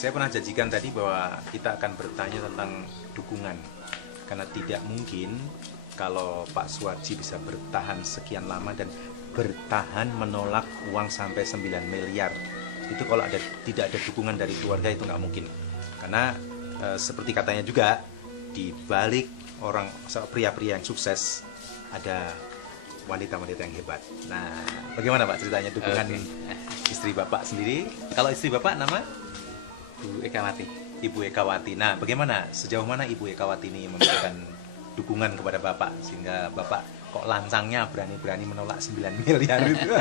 Saya pernah janjikan tadi bahwa kita akan bertanya tentang dukungan. Karena tidak mungkin kalau Pak Suwarji bisa bertahan sekian lama dan bertahan menolak uang sampai 9 miliar. Itu kalau tidak ada dukungan dari keluarga itu nggak mungkin. Karena seperti katanya juga, di balik orang pria-pria yang sukses ada wanita-wanita yang hebat. Nah, bagaimana Pak ceritanya dukungan istri Bapak sendiri? Kalau istri Bapak nama? Bu Ekawati. Ibu Ekawati. Nah, bagaimana sejauh mana Ibu Ekawati ini memberikan dukungan kepada Bapak sehingga Bapak kok lancangnya berani-berani menolak 9 miliar itu?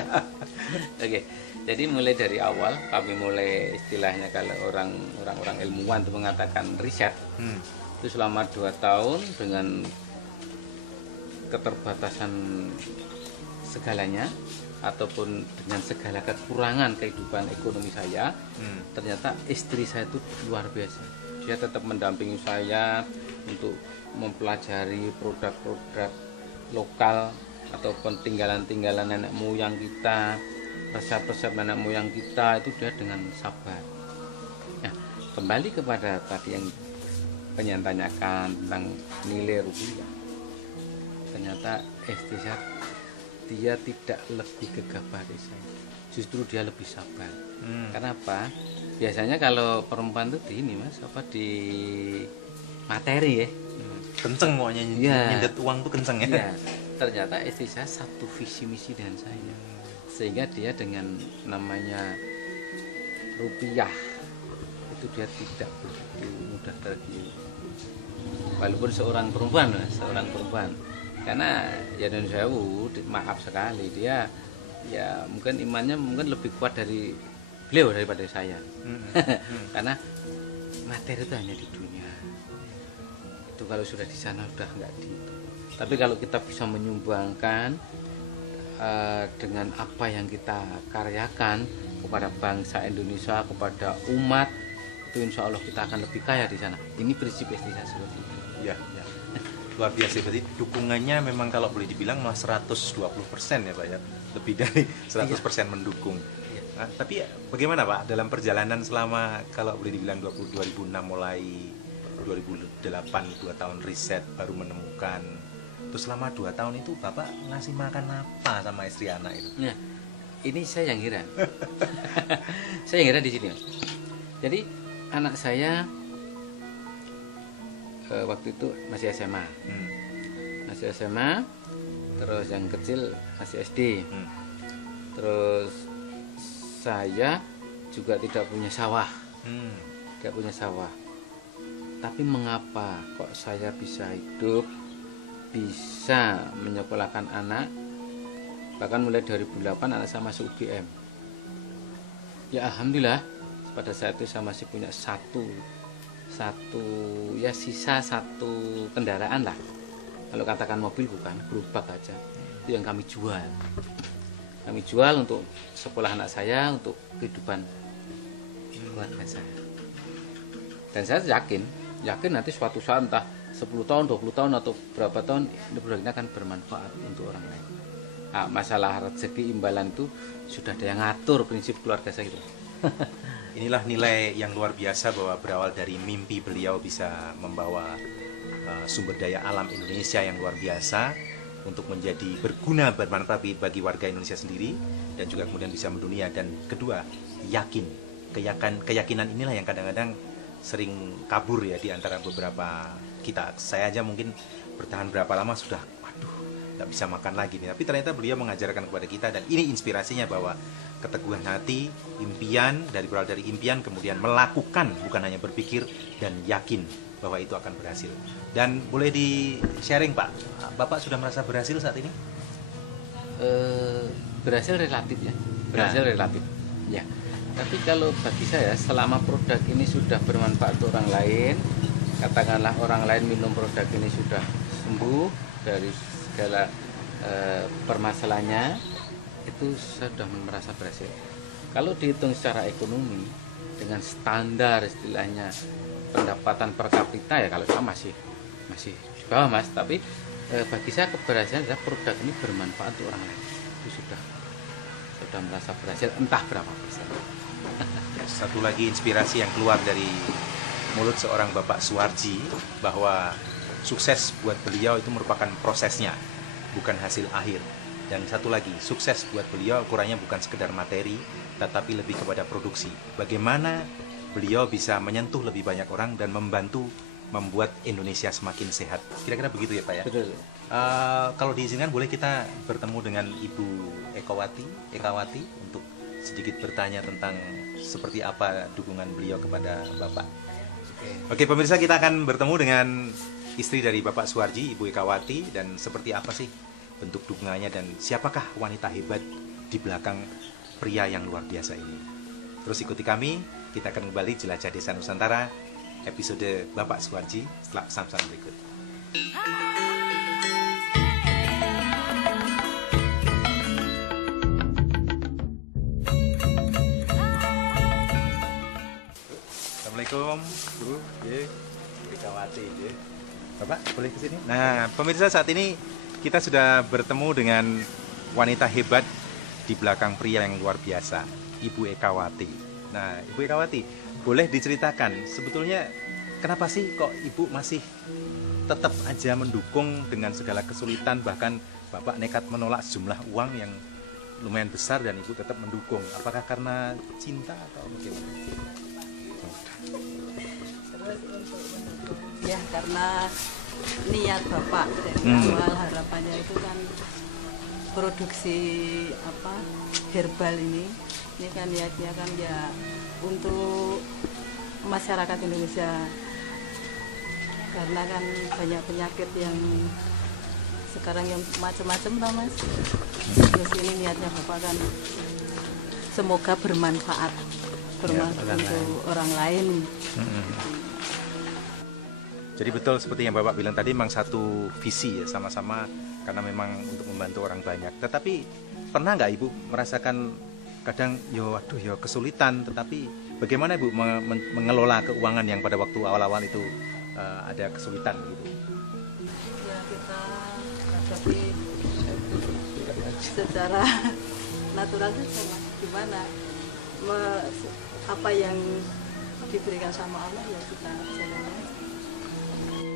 Oke. Jadi mulai dari awal kami mulai istilahnya kalau orang-orang ilmuwan itu mengatakan riset. Itu selama 2 tahun dengan keterbatasan segalanya ataupun dengan segala kekurangan kehidupan ekonomi saya, ternyata istri saya itu luar biasa. Dia tetap mendampingi saya untuk mempelajari produk-produk lokal ataupun tinggalan-tinggalan nenek moyang kita, resep-resep nenek moyang kita, itu dia dengan sabar. Nah, kembali kepada tadi yang penyanyi tanyakan tentang nilai rupiah. Ternyata istri saya, dia tidak lebih gegabah dari saya, justru dia lebih sabar. Karena apa? Biasanya kalau perempuan itu di ini mas, apa di materi ya, Kenceng pokoknya nyindet uang tuh kenceng ya. ya. Ternyata istri saya satu visi misi dengan saya, sehingga dia dengan namanya rupiah itu dia tidak begitu mudah tergiur. Walaupun seorang perempuan, karena ya dan saya maaf sekali, dia ya mungkin imannya mungkin lebih kuat dari beliau daripada saya. Karena materi itu hanya di dunia, itu kalau sudah di sana udah nggak di itu. Tapi kalau kita bisa menyumbangkan dengan apa yang kita karyakan kepada bangsa Indonesia, kepada umat, itu insya Allah kita akan lebih kaya di sana. Ini prinsip istri saya seperti itu. Ya. Luar biasa, berarti dukungannya memang kalau boleh dibilang malah 120% ya Pak ya, lebih dari 100% mendukung. Nah, tapi bagaimana Pak dalam perjalanan selama kalau boleh dibilang 2006 mulai 2008 2 tahun riset baru menemukan, terus selama 2 tahun itu Bapak ngasih makan apa sama istri anak itu? Nah, ini saya yang heran. Saya yang heran di sini Mas. Jadi anak saya waktu itu masih SMA, terus yang kecil masih SD, terus saya juga tidak punya sawah, tapi mengapa kok saya bisa hidup, bisa menyekolahkan anak, bahkan mulai 2008 anak saya masuk UGM. Ya alhamdulillah pada saat itu saya masih punya sisa satu kendaraan lah, kalau katakan mobil bukan, gerobak aja, itu yang kami jual untuk sekolah anak saya, untuk kehidupan keluarga saya. Dan saya yakin nanti suatu saat entah 10 tahun, 20 tahun atau berapa tahun ini produk ini akan bermanfaat untuk orang lain. Nah, masalah rezeki imbalan itu sudah ada yang ngatur, prinsip keluarga saya gitu. Inilah nilai yang luar biasa bahwa berawal dari mimpi beliau bisa membawa sumber daya alam Indonesia yang luar biasa untuk menjadi berguna, bermanfaat bagi warga Indonesia sendiri dan juga kemudian bisa mendunia. Dan kedua, keyakinan inilah yang kadang-kadang sering kabur ya di antara beberapa kita. Saya aja mungkin bertahan berapa lama sudah nggak bisa makan lagi nih, tapi ternyata beliau mengajarkan kepada kita, dan ini inspirasinya bahwa keteguhan hati, berawal dari impian, kemudian melakukan, bukan hanya berpikir dan yakin bahwa itu akan berhasil. Dan boleh di-sharing Pak, Bapak sudah merasa berhasil saat ini? Berhasil relatif ya, relatif ya. Tapi kalau bagi saya, selama produk ini sudah bermanfaat untuk orang lain, katakanlah orang lain minum produk ini sudah sembuh dari segala permasalahannya, itu saya sudah merasa berhasil. Kalau dihitung secara ekonomi dengan standar istilahnya pendapatan per kapita, ya kalau saya masih di bawah mas, tapi bagi saya keberhasilan adalah produk ini bermanfaat untuk orang lain, itu sudah sudah merasa berhasil entah berapa persen. Satu lagi inspirasi yang keluar dari mulut seorang Bapak Suwarji, bahwa sukses buat beliau itu merupakan prosesnya, bukan hasil akhir. Dan satu lagi, sukses buat beliau ukurannya bukan sekedar materi, tetapi lebih kepada produksi. Bagaimana beliau bisa menyentuh lebih banyak orang dan membantu membuat Indonesia semakin sehat. Kira-kira begitu ya Pak ya? Betul. Kalau diizinkan boleh kita bertemu dengan Ibu Ekawati untuk sedikit bertanya tentang seperti apa dukungan beliau kepada Bapak. Oke pemirsa, kita akan bertemu dengan istri dari Bapak Suwarji, Ibu Ekawati, dan seperti apa sih bentuk dukungannya dan siapakah wanita hebat di belakang pria yang luar biasa ini. Terus ikuti kami, kita akan kembali jelajah Desa Nusantara episode Bapak Suwarji setelah pesan-pesan berikut. Assalamualaikum Bu, Ekawati. Bapak boleh ke sini? Nah pemirsa, saat ini kita sudah bertemu dengan wanita hebat di belakang pria yang luar biasa, Ibu Ekawati. Nah, Ibu Ekawati, boleh diceritakan sebetulnya kenapa sih kok Ibu masih tetap aja mendukung dengan segala kesulitan, bahkan Bapak nekat menolak sejumlah uang yang lumayan besar dan Ibu tetap mendukung. Apakah karena cinta atau bagaimana? Ya, karena niat Bapak dari awal harapannya itu kan produksi herbal ini kan niatnya kan ya untuk masyarakat Indonesia, karena kan banyak penyakit yang sekarang yang macam-macam lah Mas. Terus ini niatnya Bapak kan semoga bermanfaat untuk orang lain. Jadi betul seperti yang Bapak bilang tadi, memang satu visi ya sama-sama, karena memang untuk membantu orang banyak. Tetapi pernah nggak Ibu merasakan kadang kesulitan, tetapi bagaimana Ibu mengelola keuangan yang pada waktu awal-awal itu ada kesulitan gitu? Ya kita hadapi secara natural saja Mas. Gimana apa yang diberikan sama Allah ya kita jalani.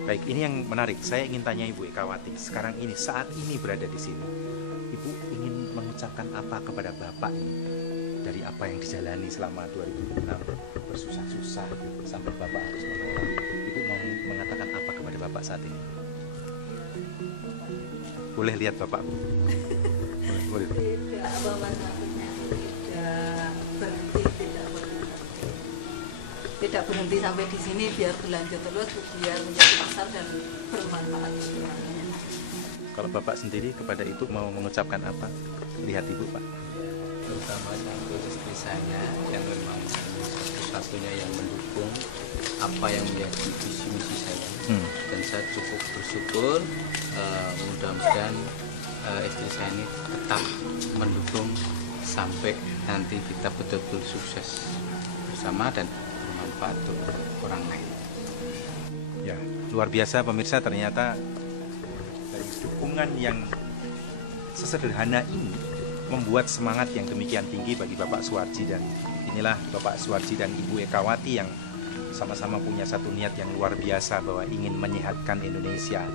Baik, ini yang menarik. Saya ingin tanya Ibu Ekawati, sekarang ini, saat ini berada di sini, Ibu ingin mengucapkan apa kepada Bapak ini? Dari apa yang dijalani selama 2006, bersusah-susah sampai Bapak harus menolak. Ibu mau mengatakan apa kepada Bapak saat ini? Boleh lihat Bapak, Bu? Boleh. Tidak bawa satunya, tidak berhenti sampai di sini, biar berlanjut terus, biar menjadi besar dan bermanfaat semuanya. Kalau Bapak sendiri kepada Ibu mau mengucapkan apa? Lihat Ibu Pak. Terutama untuk istri saya yang memang satu-satunya yang mendukung apa yang menjadi visi misi saya. Dan saya cukup bersyukur, mudah-mudahan istri saya ini tetap mendukung sampai nanti kita betul-betul sukses bersama dan bermanfaat untuk orang lain. Ya, luar biasa pemirsa, ternyata dari dukungan yang sesederhana ini membuat semangat yang demikian tinggi bagi Bapak Suwarji. Dan inilah Bapak Suwarji dan Ibu Ekawati yang sama-sama punya satu niat yang luar biasa, bahwa ingin menyehatkan Indonesia,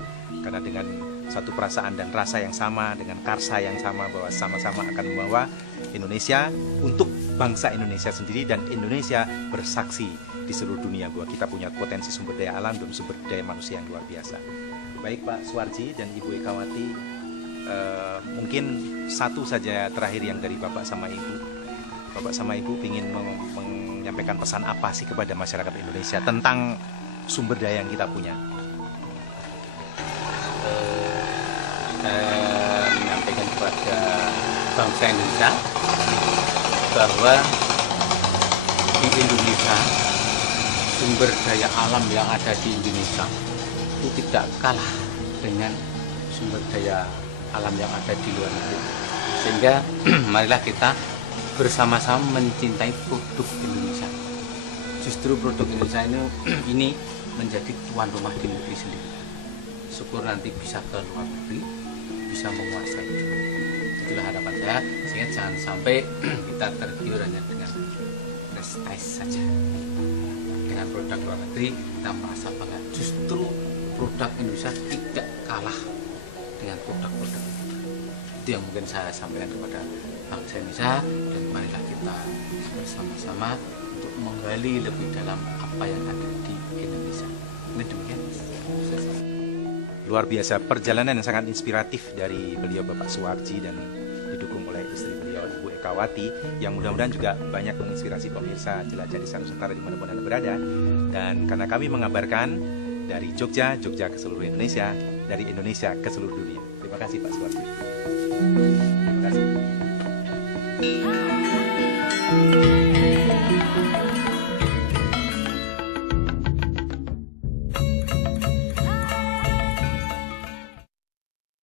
karena dengan satu perasaan dan rasa yang sama, dengan karsa yang sama, bahwa sama-sama akan membawa Indonesia untuk bangsa Indonesia sendiri, dan Indonesia bersaksi di seluruh dunia bahwa kita punya potensi sumber daya alam dan sumber daya manusia yang luar biasa. Baik Pak Suwarji dan Ibu Ekawati, mungkin satu saja terakhir yang dari Bapak sama Ibu. Bapak sama Ibu ingin menyampaikan pesan apa sih kepada masyarakat Indonesia tentang sumber daya yang kita punya? Saya menyampaikan kepada bangsa Indonesia bahwa di Indonesia sumber daya alam yang ada di Indonesia itu tidak kalah dengan sumber daya alam yang ada di luar negeri. Sehingga marilah kita bersama-sama mencintai produk Indonesia. Justru produk Indonesia ini menjadi tuan rumah di negeri sendiri. Syukur nanti bisa ke luar negeri, bisa menguasai juga. itulah harapan saya, sehingga jangan sampai kita tergiur hanya dengan prestis saja. Dengan produk luar negeri kita merasa bangga, justru produk Indonesia tidak kalah dengan produk-produk itu yang mungkin saya sampaikan kepada bangsa Indonesia. Dan marilah kita bersama-sama untuk menggali lebih dalam apa yang ada di Indonesia. Ini demikian. Luar biasa perjalanan yang sangat inspiratif dari beliau Bapak Suwarji dan didukung oleh istri beliau Ibu Ekawati, yang mudah-mudahan juga banyak menginspirasi pemirsa jelajah Desa Nusantara dimanapun Anda berada. Dan karena kami mengabarkan dari Jogja ke seluruh Indonesia, dari Indonesia ke seluruh dunia. Terima kasih Pak Suwarji. Terima kasih.